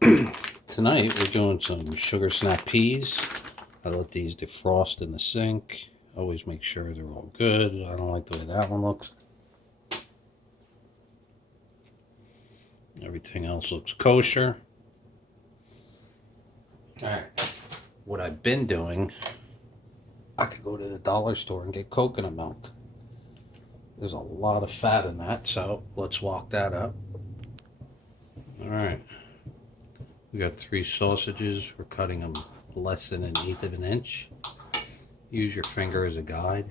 Tonight we're doing some sugar snap peas. I let these defrost in the sink. Always make sure they're all good. I don't like the way that one looks. Everything else looks kosher. Alright, what I've been doing, I could go to the dollar store and get coconut milk. There's a lot of fat in that, so let's walk that up. Alright, we got 3 sausages. We're cutting them less than 1/8 of an inch. Use your finger as a guide.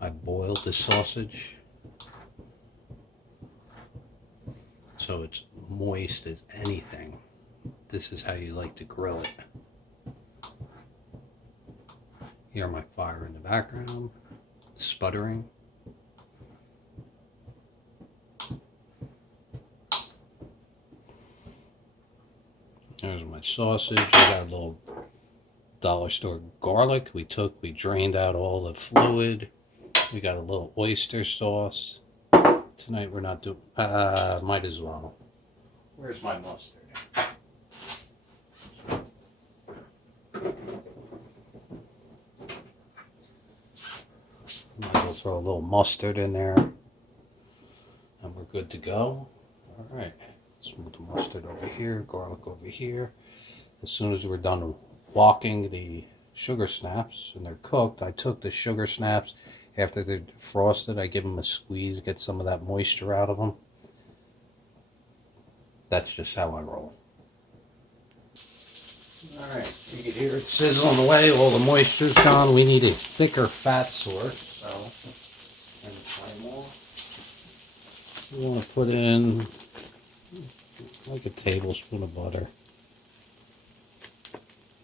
I boiled the sausage so it's moist as anything. This is how you like to grill it. Hear my fire in the background, sputtering. There's my sausage. I got a little dollar store garlic. We drained out all the fluid. We got a little oyster sauce. Tonight we're not doing, might as well. Where's my mustard? Might as well throw a little mustard in there. And we're good to go. Alright. Let's move the mustard over here, garlic over here. As soon as we're done walking the sugar snaps and they're cooked, I took the sugar snaps after they're frosted. I give them a squeeze, get some of that moisture out of them. That's just how I roll. Alright, you can hear it sizzling away. All the moisture's gone. We need a thicker fat source. So, and try more. We want to put in like a tablespoon of butter.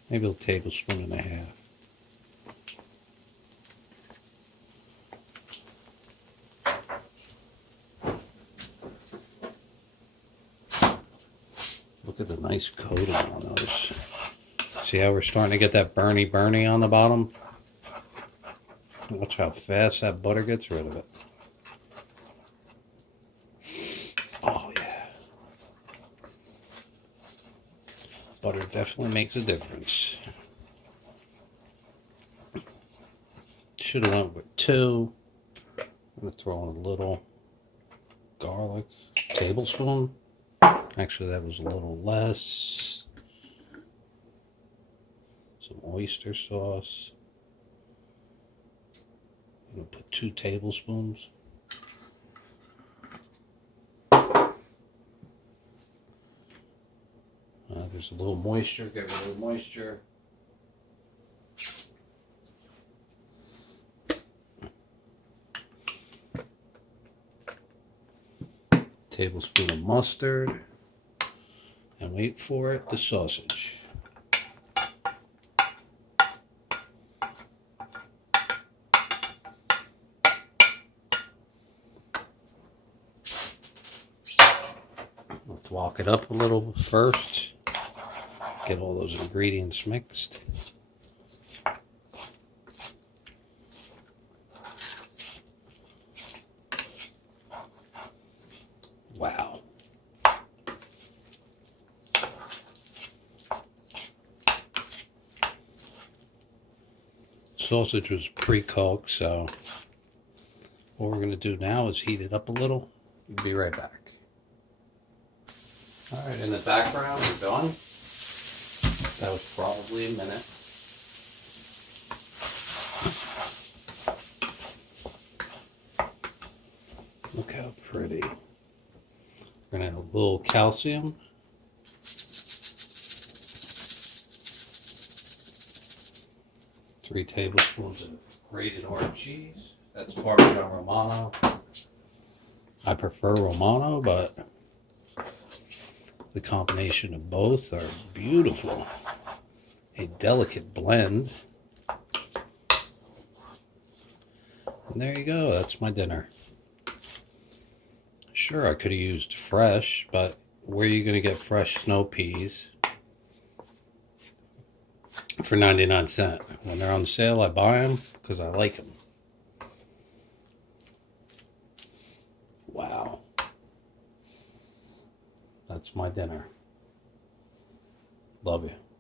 Maybe a tablespoon and a half. Look at the nice coating on those. See how we're starting to get that burny on the bottom? Watch how fast that butter gets rid of it. Oh yeah. Butter definitely makes a difference. Should have went with 2. I'm going to throw in a little garlic, tablespoon. Actually, that was a little less. Some oyster sauce. I'm going to put 2 tablespoons. There's a little moisture, get rid of the moisture. Tablespoon of mustard. And wait for it, the sausage. Let's walk it up a little first. Get all those ingredients mixed. Wow. Sausage was pre-cooked, so what we're going to do now is heat it up a little. We'll be right back. Alright, in the background, we're done. That was probably a minute. Look how pretty. We're going to add a little calcium. Three tablespoons of grated orange cheese. That's Parmesan Romano. I prefer Romano, but the combination of both are beautiful. A delicate blend. And there you go, that's my dinner. Sure, I could have used fresh, but where are you going to get fresh snow peas for 99 cents? When they're on sale, I buy them because I like them. Wow. That's my dinner. Love you.